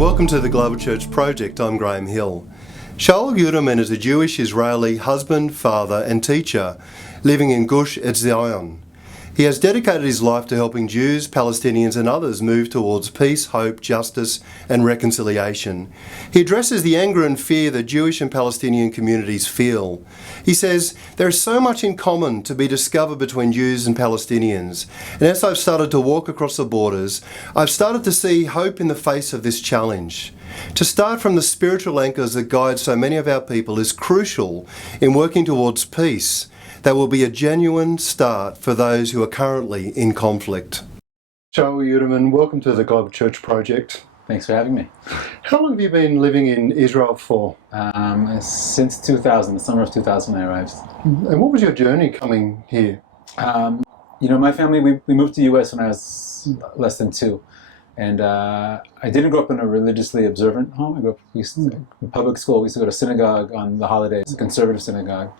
and welcome to the Global Church Project. I'm Graham Hill. Shaul Judelman is a Jewish Israeli husband, father and teacher living in Gush Etzion. He has dedicated his life to helping Jews, Palestinians and others move towards peace, hope, justice and reconciliation. He addresses the anger and fear that Jewish and Palestinian communities feel. He says, there is so much in common to be discovered between Jews and Palestinians. And as I've started to walk across the borders, I've started to see hope in the face of this challenge. To start from the spiritual anchors that guide so many of our people is crucial in working towards peace. That will be a genuine start for those who are currently in conflict. Shaul Judelman, welcome to the Global Church Project. Thanks for having me. How long have you been living in Israel for? Since 2000, the summer of 2000 I arrived. And what was your journey coming here? My family, we moved to the US when I was less than 2. And I didn't grow up in a religiously observant home. I grew up in public school. We used to go to synagogue on the holidays, a conservative synagogue.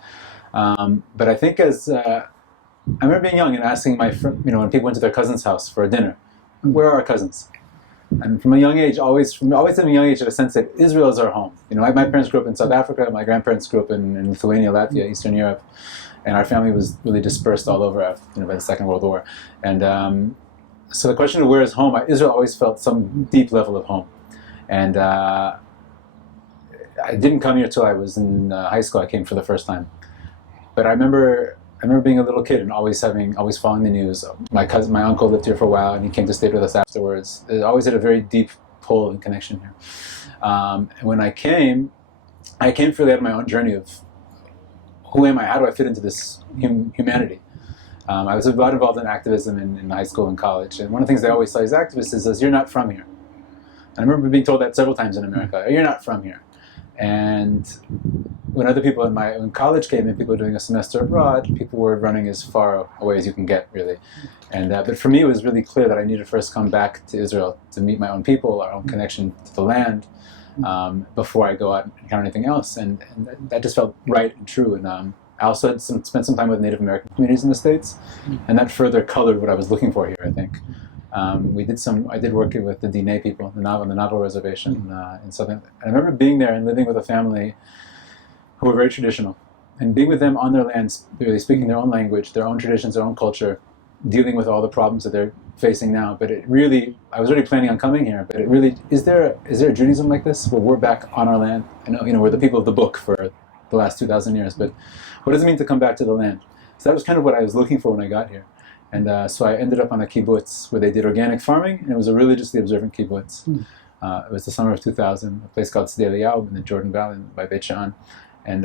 But I think I remember being young and asking my friend, when people went to their cousin's house for a dinner, where are our cousins? And from a young age, always from a young age, I had a sense that Israel is our home. My parents grew up in South Africa. My grandparents grew up in Lithuania, Latvia, Eastern Europe, and our family was really dispersed all over by the Second World War. And so the question of where is home, Israel always felt some deep level of home. And I didn't come here till I was in high school. I came for the first time. But I remember being a little kid and always following the news. My uncle lived here for a while, and he came to stay with us afterwards. It always had a very deep pull and connection here. And when I came really out of my own journey of who am I? How do I fit into this humanity? I was a lot involved in activism in high school and college. And one of the things they always tell these activists is, you're not from here. And I remember being told that several times in America, you're not from here. And when other people in college came in, people were doing a semester abroad, people were running as far away as you can get, really. And but for me, it was really clear that I needed to first come back to Israel to meet my own people, our own connection to the land, before I go out and encounter anything else. And that just felt right and true. And I also had spent some time with Native American communities in the States, and that further colored what I was looking for here, I think. I did work with the Diné people on the Navajo reservation in southern. I remember being there and living with a family who were very traditional, and being with them on their lands, really speaking their own language, their own traditions, their own culture, dealing with all the problems that they're facing now. But I was already planning on coming here. But is there a Judaism like this where we're back on our land? I know, we're the people of the book for the last 2,000 years, but what does it mean to come back to the land? So that was kind of what I was looking for when I got here. And so I ended up on a kibbutz where they did organic farming, and it was a religiously observant kibbutz. It was the summer of 2000, a place called Sdei Eliyahu in the Jordan Valley by Beit She'an. And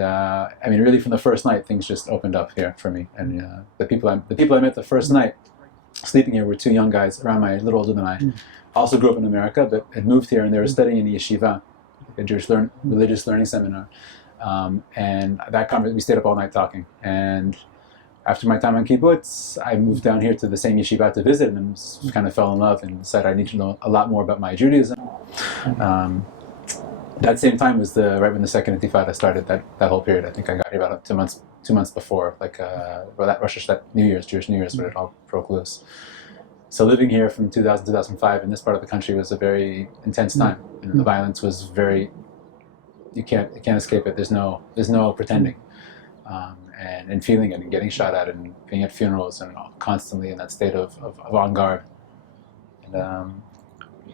really from the first night, things just opened up here for me. And the people I met the first night sleeping here were 2 young guys, around a little older than I. Also grew up in America, but had moved here, and they were studying in the Yeshiva, a Jewish religious learning seminar. And we stayed up all night talking. And after my time on kibbutz, I moved down here to the same yeshiva to visit, and then kind of fell in love and decided I need to know a lot more about my Judaism. That same time was right when the second Intifada started. That whole period, I think I got here about 2 months before, that Rosh Hashanah, Jewish New Year's, when it all broke loose. So living here from 2000 to 2005 in this part of the country was a very intense time. The violence was very. You can't escape it. There's no pretending. And feeling it and getting shot at and being at funerals and constantly in that state of on guard. And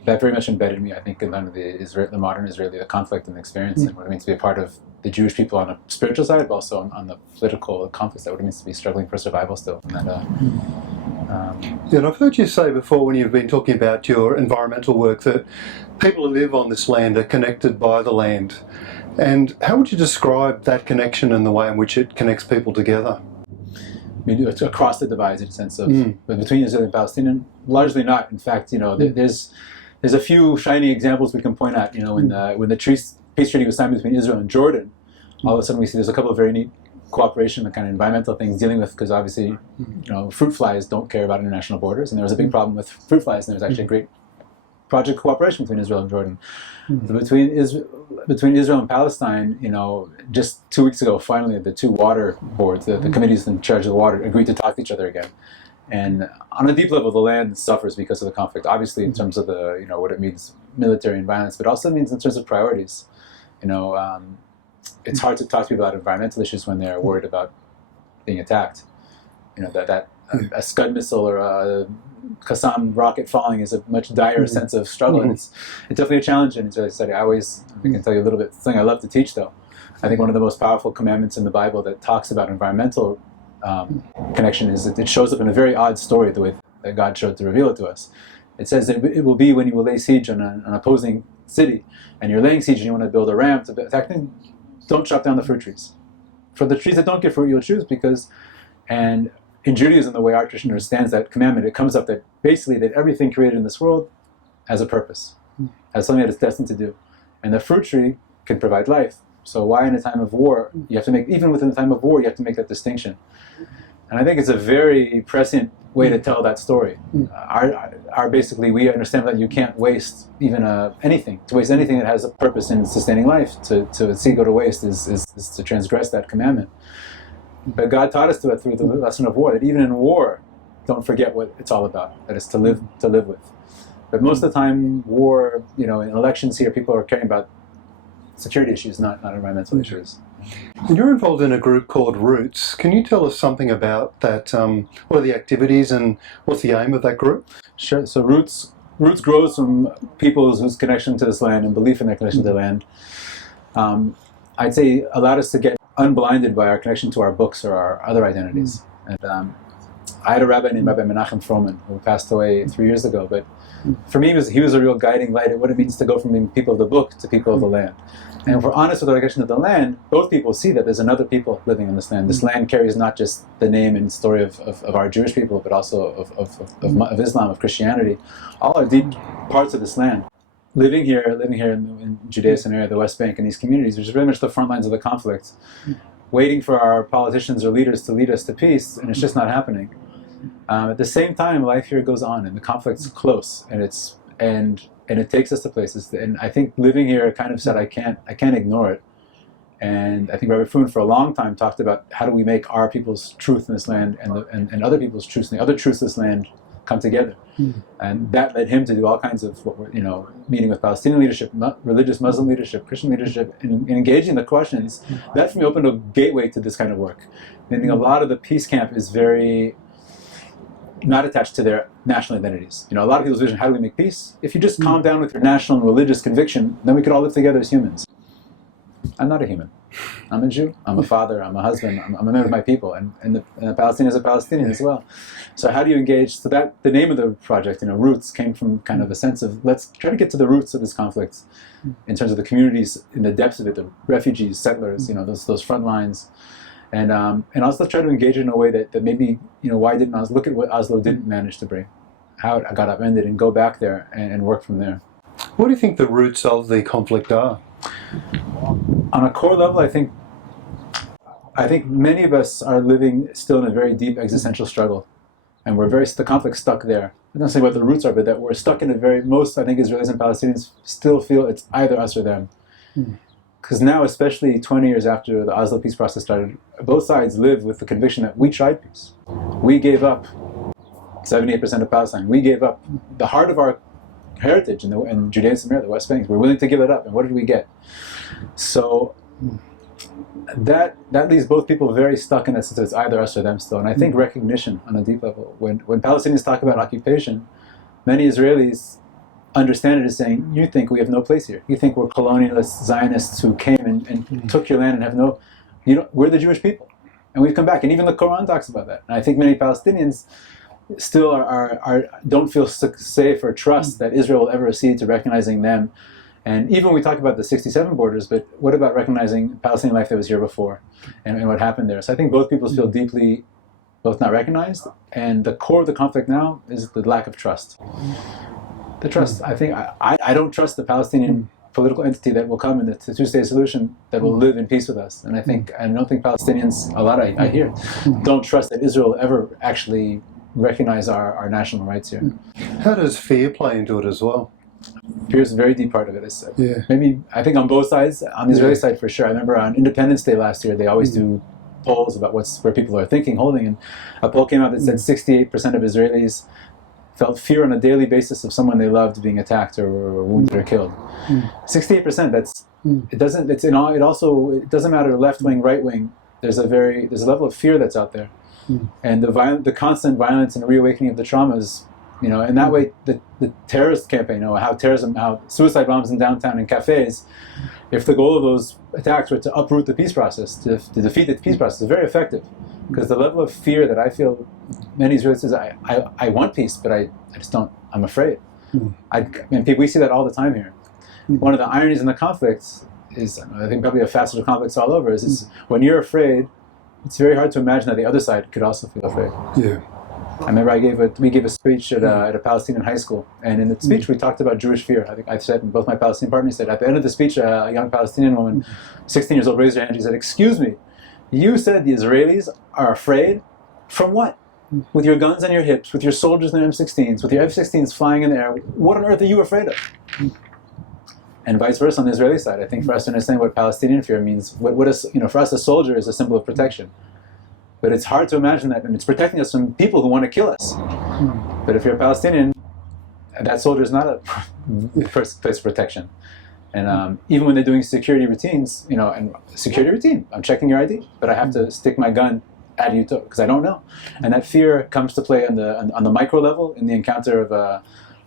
that very much embedded me, I think, in the modern Israeli, the conflict and the experience and what it means to be a part of the Jewish people on a spiritual side, but also on the political conflict, that what it means to be struggling for survival still. And I've heard you say before when you've been talking about your environmental work that people who live on this land are connected by the land. And how would you describe that connection and the way in which it connects people together? It's across the divides in a sense of, but between Israeli and Palestinian, largely not. In fact, there's a few shiny examples we can point at. When the peace treaty was signed between Israel and Jordan, all of a sudden we see there's a couple of very neat cooperation, the kind of environmental things dealing with, because obviously, fruit flies don't care about international borders, and there was a big problem with fruit flies, and there was actually a great project cooperation between Israel and Jordan. Between Israel and Palestine, just 2 weeks ago, finally, the 2 water boards, the committees in charge of the water, agreed to talk to each other again. And on a deep level, the land suffers because of the conflict. Obviously, in terms of what it means military and violence, but also means in terms of priorities. It's hard to talk to people about environmental issues when they're worried about being attacked. That a Scud missile or a Qassam rocket falling is a much dire sense of struggle, and it's definitely a challenge in Israeli study. I can tell you a little bit, something I love to teach though. I think one of the most powerful commandments in the Bible that talks about environmental connection is that it shows up in a very odd story, the way that God showed to reveal it to us. It says that it will be when you will lay siege on an opposing city, and you're laying siege and you want to build a ram to attack them, don't chop down the fruit trees. For the trees that don't give fruit, you'll choose and in Judaism, the way our tradition understands that commandment, it comes up that basically that everything created in this world has a purpose, has something that it's destined to do. And the fruit tree can provide life. So why in a time of war, you have to make, even within the time of war, you have to make that distinction. And I think it's a very prescient way to tell that story. Basically, we understand that you can't waste even anything. To waste anything that has a purpose in sustaining life, to see go to waste is to transgress that commandment. But God taught us through the lesson of war, that even in war, don't forget what it's all about, that it's to live with. But most of the time, war, in elections here, people are caring about security issues, not environmental issues. And you're involved in a group called Roots. Can you tell us something about that? What are the activities and what's the aim of that group? Sure. So Roots grows from people whose connection to this land and belief in their connection to the land, I'd say allowed us to get unblinded by our connection to our books or our other identities. And I had a rabbi named Rabbi Menachem Froman who passed away 3 years ago, but for me he was a real guiding light at what it means to go from being people of the book to people of the land. And if we're honest with our connection to the land, both people see that there's another people living on this land. This land carries not just the name and story of our Jewish people, but also of Islam, of Christianity. All are deep parts of this land. Living here in Judaism area, the West Bank, and these communities, which is very much the front lines of the conflict, waiting for our politicians or leaders to lead us to peace, and it's just not happening. At the same time, life here goes on, and the conflict's close, and it takes us to places. And I think living here kind of said, I can't ignore it. And I think Rabbi Foon for a long time talked about how do we make our people's truth in this land and other people's truths, and the other truths in this land come together. And that led him to do all kinds of meeting with Palestinian leadership, religious Muslim leadership, Christian leadership, and engaging the questions. That for me opened a gateway to this kind of work. I think a lot of the peace camp is very not attached to their national identities. A lot of people's vision, how do we make peace? If you just calm down with your national and religious conviction, then we could all live together as humans. I'm not a human. I'm a Jew. I'm a father. I'm a husband. I'm a member of my people, and the Palestinian is a Palestinian as well. So how do you engage? So that the name of the project, Roots, came from kind of a sense of let's try to get to the roots of this conflict, in terms of the communities in the depths of it, the refugees, settlers, those front lines, and also try to engage in a way that maybe why didn't Oslo look at what Oslo didn't manage to bring, how it got upended, and go back there and work from there. What do you think the roots of the conflict are? On a core level, I think many of us are living still in a very deep existential struggle, and the conflict's stuck there. I don't say what the roots are, but that we're stuck in most, I think, Israelis and Palestinians still feel it's either us or them. Because now, especially 20 years after the Oslo peace process started, both sides live with the conviction that we tried peace. We gave up 78% of Palestine. We gave up the heart of our heritage in Judaism, the West Bank. We're willing to give it up, and what did we get? So that leaves both people very stuck in that sense. It's either us or them still. And I think recognition on a deep level. When Palestinians talk about occupation, many Israelis understand it as saying, you think we have no place here. You think we're colonialists, Zionists who came and took your land and have no... we're the Jewish people. And we've come back. And even the Quran talks about that. And I think many Palestinians still don't feel safe or trust that Israel will ever accede to recognizing them. And even we talk about the 67 borders, but what about recognizing Palestinian life that was here before and what happened there? So I think both peoples feel deeply both not recognized, and the core of the conflict now is the lack of trust. The trust, I think, I don't trust the Palestinian political entity that will come in the two-state solution that will live in peace with us. And I don't think Palestinians, a lot I hear, don't trust that Israel will ever actually recognize our national rights here. How does fear play into it as well? Fear is a very deep part of it. Maybe, I think on both sides, on the Israeli side for sure. I remember on Independence Day last year, they always do polls about where people are thinking, holding, and a poll came out that said 68% of Israelis felt fear on a daily basis of someone they loved being attacked or wounded or killed. 68%. It doesn't. It's in all. It also. It doesn't matter left wing, right wing. There's a level of fear that's out there, and the constant violence and reawakening of the traumas. In that way, the terrorist campaign, how suicide bombs in downtown and cafes. If the goal of those attacks were to uproot the peace process, to defeat the peace process, is very effective. Because the level of fear that I feel, many Israelis says, I want peace, but I just don't. I'm afraid. We see that all the time here. One of the ironies in the conflict is, I think probably a facet of conflicts all over, is when you're afraid, it's very hard to imagine that the other side could also feel afraid. Yeah. I remember we gave a speech at a Palestinian high school, and in the speech we talked about Jewish fear. I think I said, and both my Palestinian partners said, at the end of the speech, a young Palestinian woman, 16 years old, raised her hand. She said, "Excuse me, you said the Israelis are afraid from what? With your guns on your hips, with your soldiers in their M16s, with your F-16s flying in the air, what on earth are you afraid of?" And vice versa on the Israeli side. I think for us to understand what Palestinian fear means, for us a soldier is a symbol of protection. But it's hard to imagine that, and it's protecting us from people who want to kill us. But if you're a Palestinian, that soldier is not a first place of protection. And even when they're doing security routines, and security routine, I'm checking your ID, but I have to stick my gun at you because I don't know. And that fear comes to play on the micro level in the encounter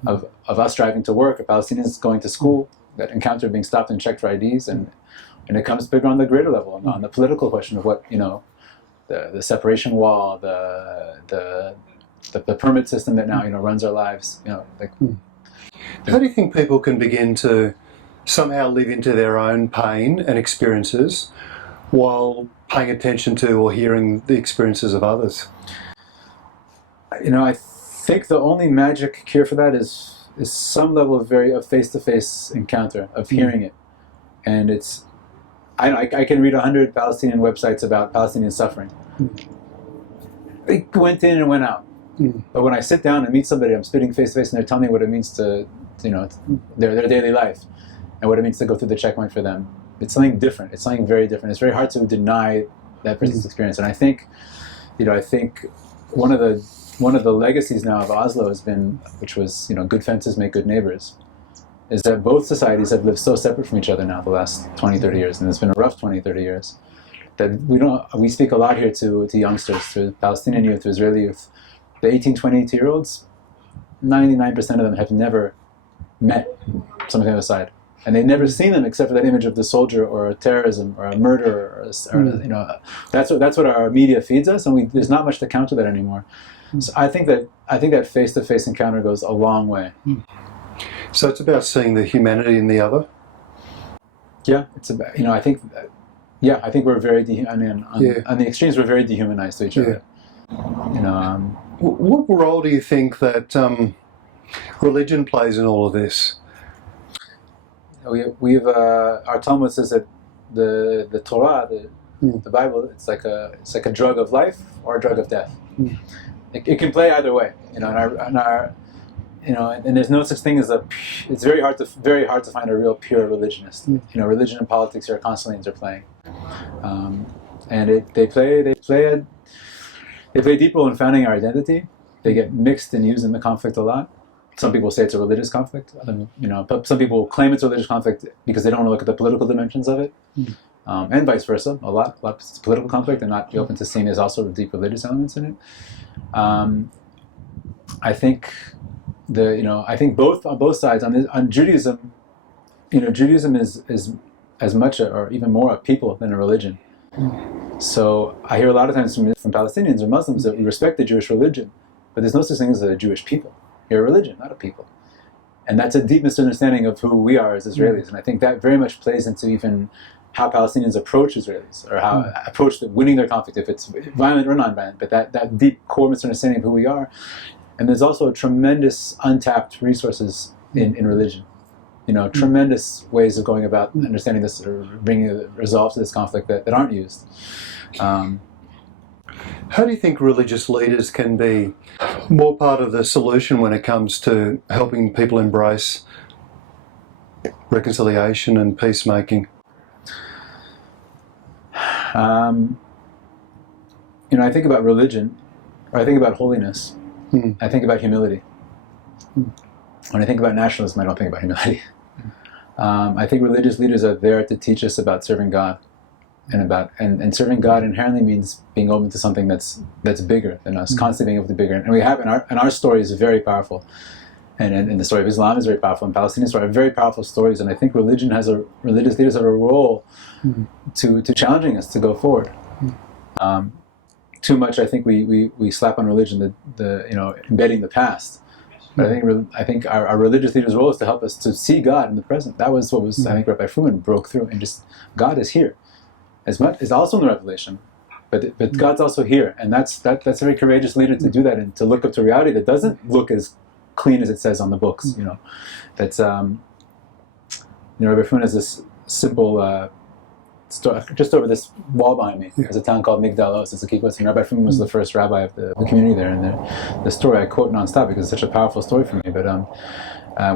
of us driving to work, or Palestinians going to school. That encounter being stopped and checked for IDs, and it comes bigger on the greater level, on the political question of what the separation wall, the permit system that now runs our lives. How do you think people can begin to somehow live into their own pain and experiences while paying attention to or hearing the experiences of others? I think the only magic cure for that is some level of face-to-face encounter, of hearing it. And it's, I can read 100 Palestinian websites about Palestinian suffering. They went in and went out. But when I sit down and meet somebody, I'm spitting face-to-face, and they're telling me what it means to, their daily life, and what it means to go through the checkpoint for them. It's something different. It's something very different. It's very hard to deny that person's experience. And I think one of the legacies now of Oslo has been, which was, good fences make good neighbors, is that both societies have lived so separate from each other now the last 20, 30 years, and it's been a rough 20, 30 years, that we speak a lot here to youngsters, to Palestinian youth, to Israeli youth. The 18, 22-year-olds, 99% of them have never met someone on the other side. And they've never seen them except for that image of the soldier or a terrorism or a murderer, that's what our media feeds us, and there's not much to counter that anymore. So I think that face-to-face encounter goes a long way. So it's about seeing the humanity in the other. Yeah, it's about I think we're very on the extremes, we're very dehumanized to each other. What role do you think that religion plays in all of this? We've our Talmud says that the Torah, the Bible, it's like a drug of life or a drug of death. It can play either way, and there's no such thing as it's very hard to find a real pure religionist. Religion and politics are constantly interplaying, and they play a deep role in founding our identity. They get mixed and used in the conflict a lot. Some people say it's a religious conflict. Some people claim it's a religious conflict because they don't want to look at the political dimensions of it, and vice versa. A lot it's political conflict and not be open to seeing there's also deep religious elements in it. I think both on both sides on Judaism. Judaism is as much or even more a people than a religion. So I hear a lot of times from Palestinians or Muslims that we respect the Jewish religion, but there's no such thing as a Jewish people. You're a religion, not a people. And that's a deep misunderstanding of who we are as Israelis. And I think that very much plays into even how Palestinians approach Israelis, or how approach winning their conflict, if it's violent or non-violent, but that deep core misunderstanding of who we are. And there's also tremendous untapped resources in religion. Tremendous ways of going about understanding this, or bringing a resolve to this conflict that aren't used. How do you think religious leaders can be more part of the solution when it comes to helping people embrace reconciliation and peacemaking? I think about religion, or I think about holiness. I think about humility. When I think about nationalism, I don't think about humility. I think religious leaders are there to teach us about serving God, and serving God inherently means being open to something that's bigger than us, constantly being able to bigger. And we have, and our story is very powerful, and the story of Islam is very powerful, and Palestinian story are very powerful stories. And I think religious leaders have a role to challenging us to go forward. Too much, I think we slap on religion the embedding the past. But I think our religious leaders' role is to help us to see God in the present. That was what was, I think, Rabbi Fruman broke through, and just God is here. As much is also in the Revelation, but God's also here, and that's a very courageous leader to do that and to look up to reality that doesn't look as clean as it says on the books. That's Rabbi Fruman has this simple. Just over this wall behind me, there's a town called Migdal Oz. It's a kibbutz, and Rabbi Fruman was the first rabbi of the community there. And the story I quote nonstop because it's such a powerful story for me. But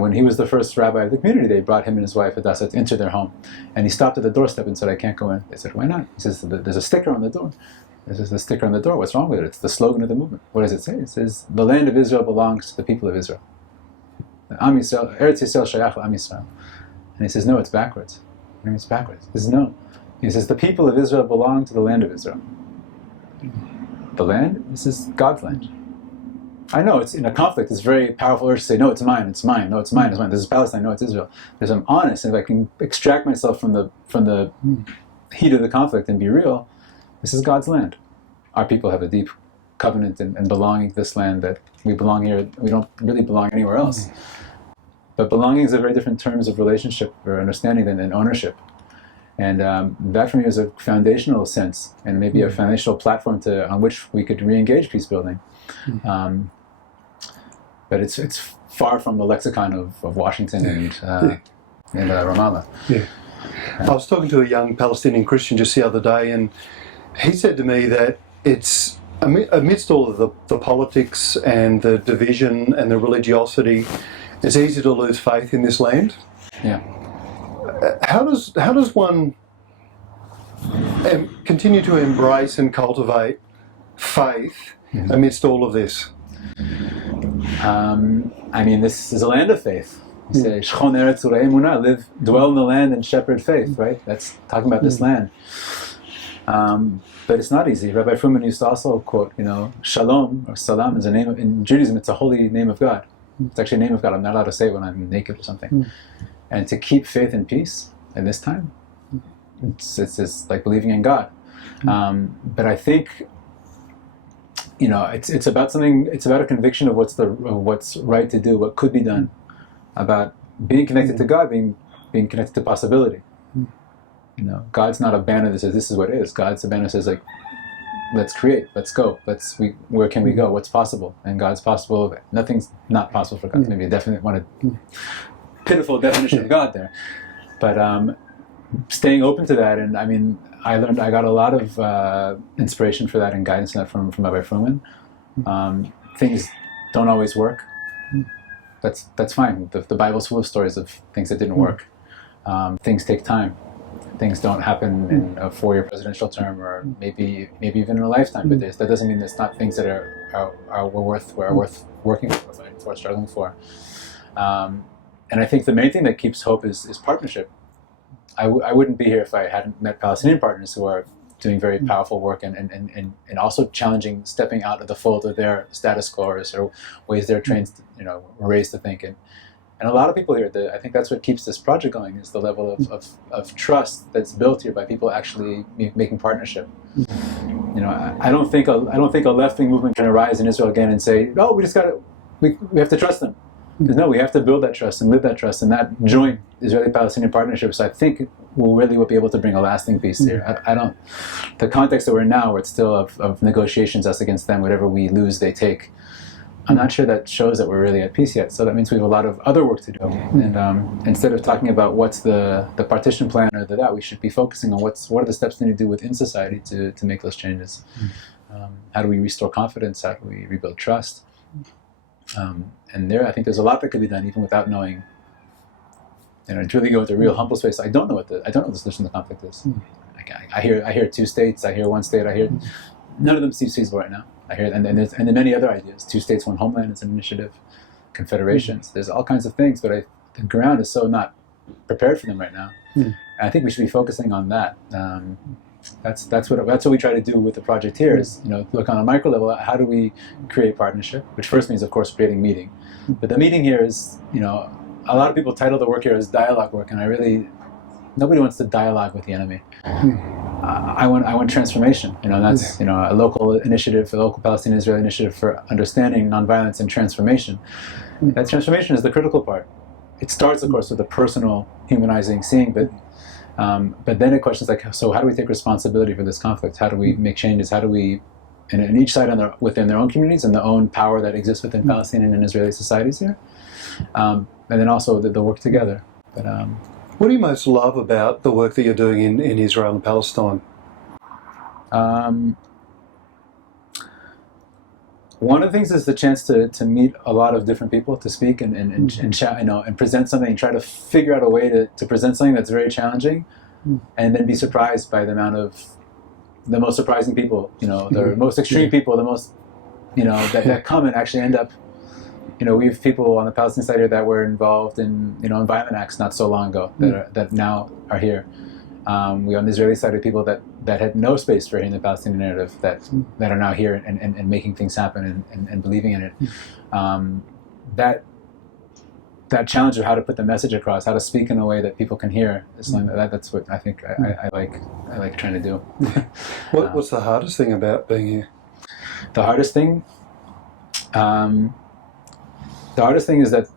when he was the first rabbi of the community, they brought him and his wife Hadassah into their home, and he stopped at the doorstep and said, "I can't go in." They said, "Why not?" He says, "There's a sticker on the door." This is the sticker on the door. What's wrong with it? It's the slogan of the movement. What does it say? It says, "The land of Israel belongs to the people of Israel. Am Yisrael, Eretz Yisrael shayach Am Yisrael." And he says, "No, it's backwards." I mean, it's backwards. He says, "No." He says, "The people of Israel belong to the land of Israel." The land? This is God's land. I know it's in a conflict. It's very powerful urge to say, "No, it's mine. It's mine. No, it's mine. It's mine. This is Palestine. No, it's Israel." Because I'm honest, and if I can extract myself from the heat of the conflict and be real, this is God's land. Our people have a deep covenant and belonging to this land that we belong here. We don't really belong anywhere else. But belonging is a very different terms of relationship or understanding than ownership. And that for me is a foundational sense, and maybe a foundational platform on which we could re-engage peace building. But it's far from the lexicon of Washington and Ramallah. Yeah. I was talking to a young Palestinian Christian just the other day, and he said to me that it's amidst all of the politics and the division and the religiosity, it's easy to lose faith in this land. Yeah. How does one continue to embrace and cultivate faith amidst all of this? I mean, this is a land of faith. You say, "Shchon eretz urei emunah," dwell in the land and shepherd faith, right? That's talking about this land. But it's not easy. Rabbi Fruman used to also quote, Shalom, or Salam, is a name in Judaism. It's a holy name of God. It's actually a name of God. I'm not allowed to say it when I'm naked or something. And to keep faith and peace in this time, it's like believing in God. But I think, it's about something. It's about a conviction of what's right to do, what could be done, about being connected to God, being connected to possibility. God's not a banner that says this is what it is. God's a banner that says, like, let's create, let's go, where can we go? What's possible? And God's possible. Nothing's not possible for God. Maybe a definite pitiful definition of God there, but staying open to that. And I mean, I got a lot of inspiration for that and guidance in that from Rabbi Fruman. Things don't always work. That's fine. The Bible's full of stories of things that didn't work. Things take time. Things don't happen in a 4-year presidential term, or maybe even in a lifetime. But that doesn't mean there's not things that are worth working for, fighting for, struggling for. And I think the main thing that keeps hope is partnership. I wouldn't be here if I hadn't met Palestinian partners who are doing very powerful work and also challenging, stepping out of the fold of their status quo or ways they're trained, raised to think. And a lot of people here, I think that's what keeps this project going, is the level of trust that's built here by people actually making partnership. I don't think a left-wing movement can arise in Israel again and say, "Oh, we have to trust them." No, we have to build that trust and live that trust, and that joint Israeli-Palestinian partnerships, I think, will be able to bring a lasting peace here. The context that we're in now, where it's still of negotiations, us against them, whatever we lose, they take. I'm not sure that shows that we're really at peace yet. So that means we have a lot of other work to do. And instead of talking about what's the partition plan or that, we should be focusing on what are the steps we need to do within society to make those changes. How do we restore confidence? How do we rebuild trust? And there, I think there's a lot that could be done, even without knowing. To really go into a real humble space. I don't know what the solution to the conflict is. I hear 2 states. I hear 1 state. I hear none of them seems feasible right now. I hear and there are many other ideas. 2 states, 1 homeland is an initiative. confederations. There's all kinds of things, but the ground is so not prepared for them right now. And I think we should be focusing on that. That's what we try to do with the project here. Is look on a micro level. How do we create partnership? Which first means, of course, creating meeting. But the meeting here is, a lot of people title the work here as dialogue work, and nobody wants to dialogue with the enemy. I want transformation. That's a local initiative, a local Palestinian-Israeli initiative for understanding nonviolence and transformation. That transformation is the critical part. It starts, of course, with the personal, humanizing, seeing, but then it questions like, so how do we take responsibility for this conflict? How do we make changes? How do we, and each side within their own communities and the own power that exists within Palestinian and Israeli societies here, and then also the work together. But what do you most love about the work that you're doing in Israel and Palestine? One of the things is the chance to meet a lot of different people, to speak and chat, and present something, and try to figure out a way to present something that's very challenging, and then be surprised by the amount of the most surprising people, the most extreme people, the most, that come and actually end up. We have people on the Palestinian side here that were involved in, in violent acts not so long ago that now are here. We on the Israeli side have people that had no space for hearing the Palestinian narrative that are now here and making things happen and believing in it. That challenge of how to put the message across, how to speak in a way that people can hear, is something that's what I think I like trying to do. What's the hardest thing about being here? The hardest thing is that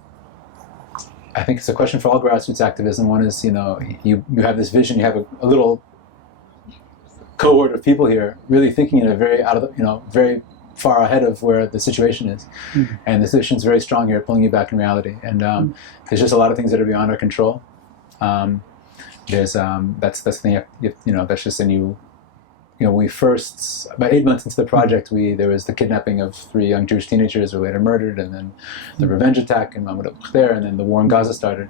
I think it's a question for all grassroots activism. One is, you have this vision, you have a little cohort of people here really thinking in a very very far ahead of where the situation is. And the situation is very strong here, pulling you back in reality. And there's just a lot of things that are beyond our control. That's the thing, that's just in you. We first, about 8 months into the project, there was the kidnapping of 3 young Jewish teenagers who were later murdered, and then the revenge attack in Mahmoud there, and then the war in Gaza started.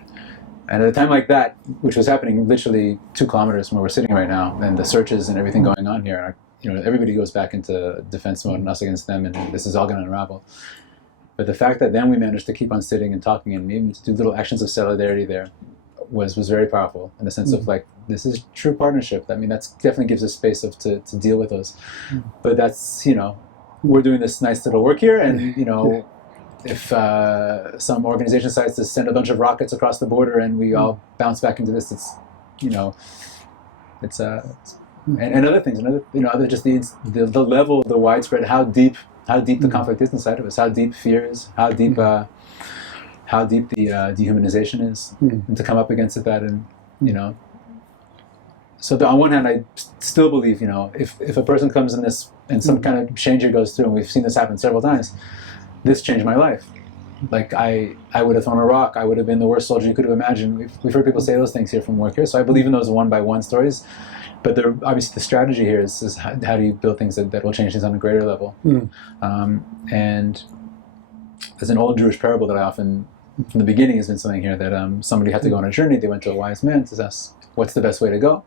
And at a time like that, which was happening literally 2 kilometers from where we're sitting right now, and the searches and everything going on here, everybody goes back into defense mode and us against them, and this is all going to unravel. But the fact that then we managed to keep on sitting and talking and even to do little actions of solidarity there was very powerful, in the sense of like, this is true partnership. I mean, that definitely gives us space to deal with those. But that's, we're doing this nice little work here, and if some organization decides to send a bunch of rockets across the border and we all bounce back into this, it's and other things, just the level of the widespread, how deep the conflict is inside of us, how deep fear is, how deep the dehumanization is, and to come up against that, and So on one hand, I still believe, if a person comes in this and some kind of changer goes through, and we've seen this happen several times, this changed my life. Like I would have thrown a rock, I would have been the worst soldier you could have imagined. We've heard people say those things here from work here, so I believe in those one-by-one stories. But obviously the strategy here is how do you build things that will change things on a greater level. And there's an old Jewish parable that I often, from the beginning, has been something here, that somebody had to go on a journey. They went to a wise man to ask, what's the best way to go?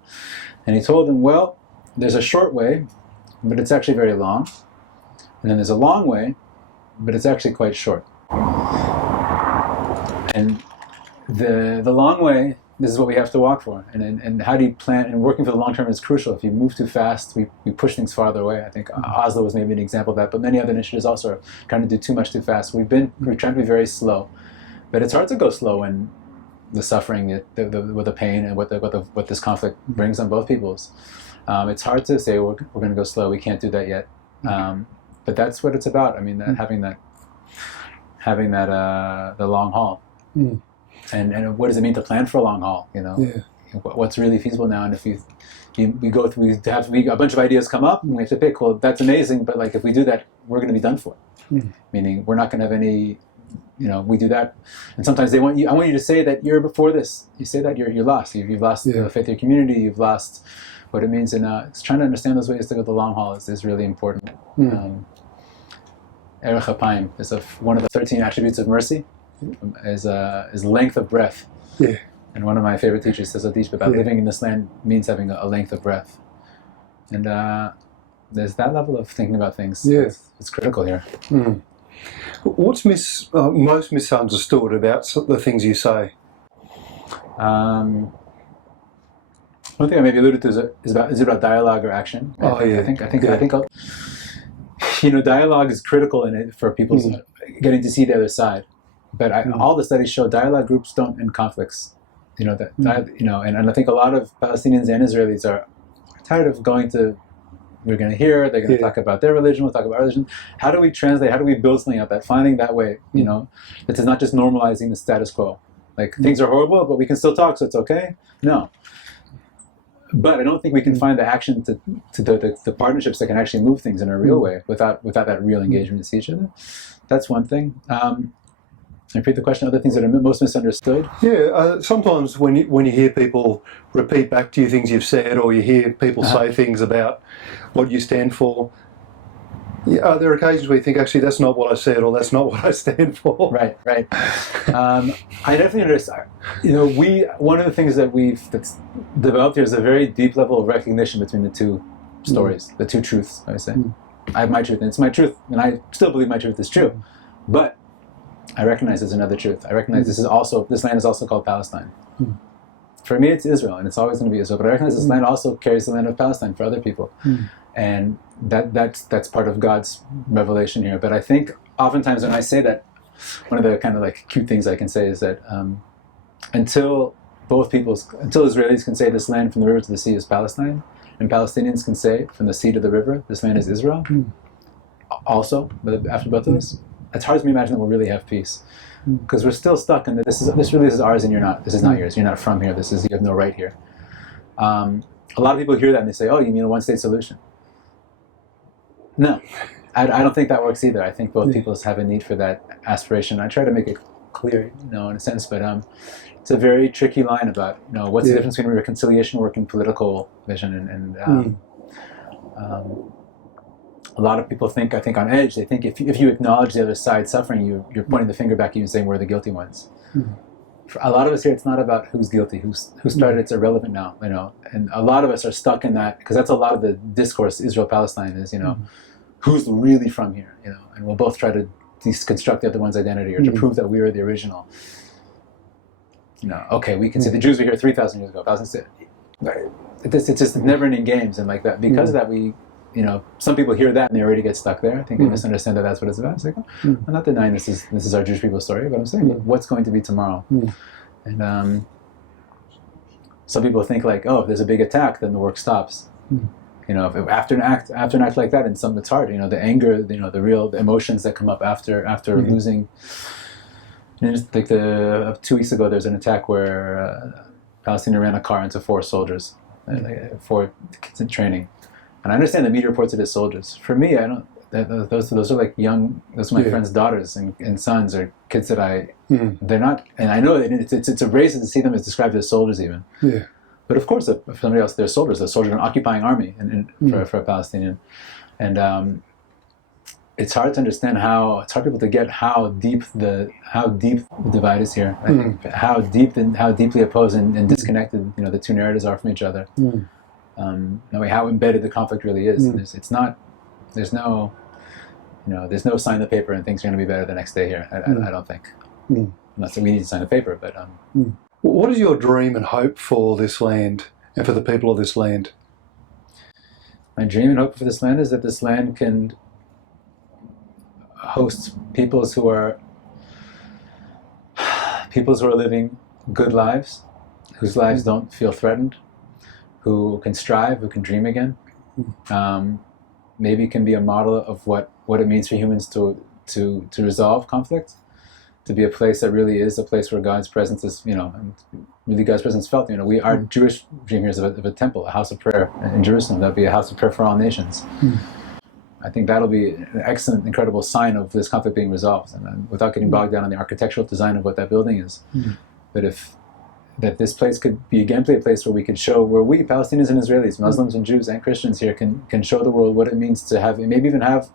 And he told them, well, there's a short way, but it's actually very long. And then there's a long way, but it's actually quite short. And the long way, this is what we have to walk for. And how do you plan? And working for the long term is crucial. If you move too fast, we push things farther away. I think Oslo was maybe an example of that, but many other initiatives also are trying to do too much too fast. We're trying to be very slow. But it's hard to go slow when the suffering, with the pain, and what this conflict brings on both peoples. It's hard to say we're going to go slow. We can't do that yet. But that's what it's about. I mean, having that the long haul. And what does it mean to plan for a long haul? What's really feasible now? And if we go through, a bunch of ideas come up, and we have to pick. Well, that's amazing, but like if we do that, we're going to be done for. Meaning we're not going to have any. We do that, and sometimes I want you to say that you're before this. You say that you're lost. You've lost the faith of your community. You've lost what it means, and it's trying to understand those ways to go the long haul is really important. Erech Apayim is one of the 13 attributes of mercy. Is length of breath. And one of my favorite teachers says about living in this land means having a length of breath. And there's that level of thinking about things. It's critical here. What's most misunderstood about the things you say? One thing I maybe alluded to is about dialogue or action. Right? Oh yeah, I think dialogue is critical in it for people's getting to see the other side. But all the studies show dialogue groups don't end conflicts. And I think a lot of Palestinians and Israelis are tired of going to. We're going to hear. They're going to talk about their religion. We'll talk about our religion. How do we translate? How do we build something out that finding that way? That is not just normalizing the status quo. Like things are horrible, but we can still talk, so it's okay. No. But I don't think we can find the action to the partnerships that can actually move things in a real way without that real engagement to see each other. That's one thing. Repeat the question. Other things that are most misunderstood. Yeah, sometimes when you hear people repeat back to you things you've said, or you hear people say things about what you stand for, there are occasions where you think, actually, that's not what I said, or that's not what I stand for. Right. I definitely understand. One of the things that's developed here is a very deep level of recognition between the two stories, the two truths. I say, I have my truth, and it's my truth, and I still believe my truth is true, but I recognize there's another truth. I recognize this land is also called Palestine. For me, it's Israel, and it's always going to be Israel. But I recognize this land also carries the land of Palestine for other people, and that's part of God's revelation here. But I think oftentimes when I say that, one of the kind of like cute things I can say is that until Israelis can say this land from the river to the sea is Palestine, and Palestinians can say from the sea to the river this land is Israel, also, but after both of us. It's hard to imagine that we'll really have peace, because we're still stuck in this really is ours and you're not. This is not yours. You're not from here. You have no right here. A lot of people hear that and they say, "Oh, you mean a one-state solution?" No, I don't think that works either. I think both peoples have a need for that aspiration. I try to make it clear, in a sense, but it's a very tricky line about what's the difference between reconciliation work and political vision and a lot of people think, I think on edge, they think if you acknowledge the other side suffering, you're pointing the finger back at you and saying we're the guilty ones. For a lot of us here, it's not about who's guilty, who started. It's irrelevant now, and a lot of us are stuck in that, because that's a lot of the discourse Israel-Palestine is, who's really from here, and we'll both try to deconstruct the other one's identity or to prove that we are the original. Okay, we can say the Jews were here 3,000 years ago. It's just never-ending games, and like that, because of that we. Some people hear that and they already get stuck there. I think they misunderstand that that's what it's about. It's like, I'm not denying this is our Jewish people's story, but I'm saying what's going to be tomorrow. And some people think like, oh, if there's a big attack, then the work stops. If after an act like that, and it's hard. The anger, the emotions that come up after losing. Just like 2 weeks ago, there's an attack where Palestinian ran a car into 4 soldiers, 4 kids in training. And I understand the media reports it as soldiers. For me, I don't. Those are like young. Those are my friends' daughters and sons, or kids that they're not. And I know it's a racist to see them as described as soldiers even. Yeah. But of course, for somebody else, they're soldiers. They're soldiers in an occupying army, for a Palestinian. And it's hard to understand it's hard for people to get how deep the divide is here. How deeply opposed and disconnected the two narratives are from each other. How embedded the conflict really is. There's no sign the paper and things are going to be better the next day here. I don't think. Not that we need to sign the paper, but. What is your dream and hope for this land and for the people of this land? My dream and hope for this land is that this land can host peoples who are living good lives, whose lives don't feel threatened, who can strive, who can dream again. Maybe can be a model of what it means for humans to resolve conflict, to be a place that really is a place where God's presence is, and really God's presence felt. Our Jewish dream here is of a temple, a house of prayer in Jerusalem. That'll be a house of prayer for all nations. I think that'll be an excellent, incredible sign of this conflict being resolved, and without getting bogged down on the architectural design of what that building is. But that this place could be again a place where we could show, where we, Palestinians and Israelis, Muslims and Jews and Christians here, can show the world what it means to have, and maybe even have,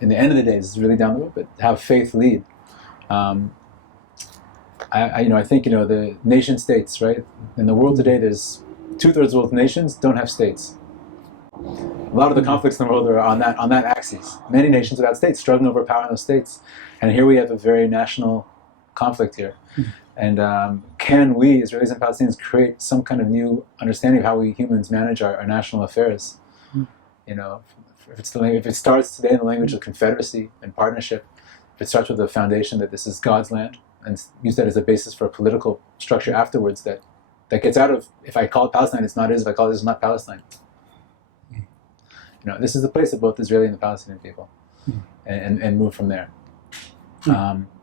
in the end of the day, this is really down the road, but have faith lead. I think the nation states, right? In the world today, there's 2/3 of the world's nations don't have states. A lot of the conflicts in the world are on that axis. Many nations without states struggling over power in those states, and here we have a very national conflict here. And can we, Israelis and Palestinians, create some kind of new understanding of how we humans manage our national affairs? You know, if it starts today in the language of confederacy and partnership, if it starts with the foundation that this is God's land, and use that as a basis for a political structure afterwards that gets out of, if I call it Palestine, it's not Israel. If I call it Israel, it's not Palestine. You know, this is the place of both Israeli and the Palestinian people, and move from there.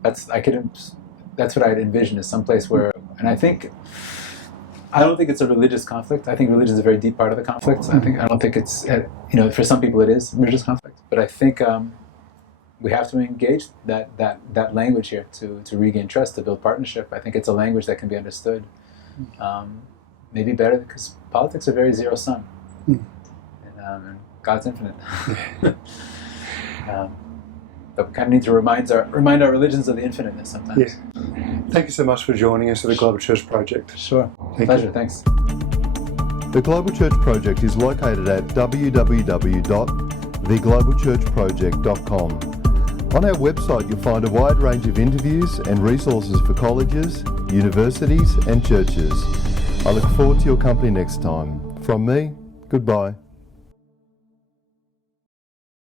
That's what I'd envision as some place where, and I don't think it's a religious conflict. I think religion is a very deep part of the conflict. I don't think it's, for some people it is religious conflict, but I think we have to engage that language here to regain trust, to build partnership. I think it's a language that can be understood. Maybe better because politics are very zero sum, and God's infinite. But we kind of need to remind our religions of the infiniteness sometimes. Yeah. Thank you so much for joining us at the Global Church Project. Sure. Pleasure. Thanks. The Global Church Project is located at www.theglobalchurchproject.com. On our website, you'll find a wide range of interviews and resources for colleges, universities, and churches. I look forward to your company next time. From me, goodbye.